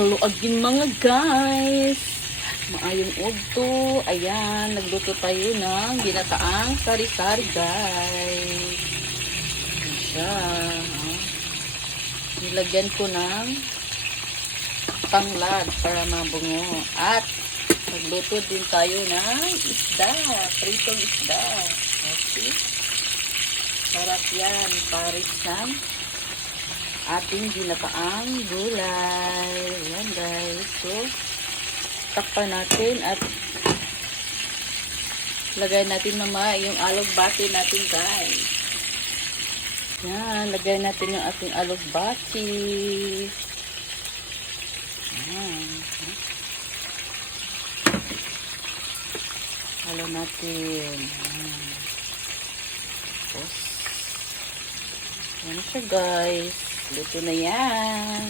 Hello again mga guys. Maayong udto. Ayan, nagluto tayo ng ginataang sari-sari guys. Ayan siya. Nilagyan ko ng tanglad para mabungo. At nagluto din tayo ng isda. Pritong isda. Okay. Sarap yan. Paris ng ating ginataang gulay. Ayan guys. So, takpan natin at lagay natin mama yung alugbati natin guys. Yan. Lagay natin yung ating alugbati. Yan. Halo natin. Yan. Tapos, yan siya guys. Luto na yan.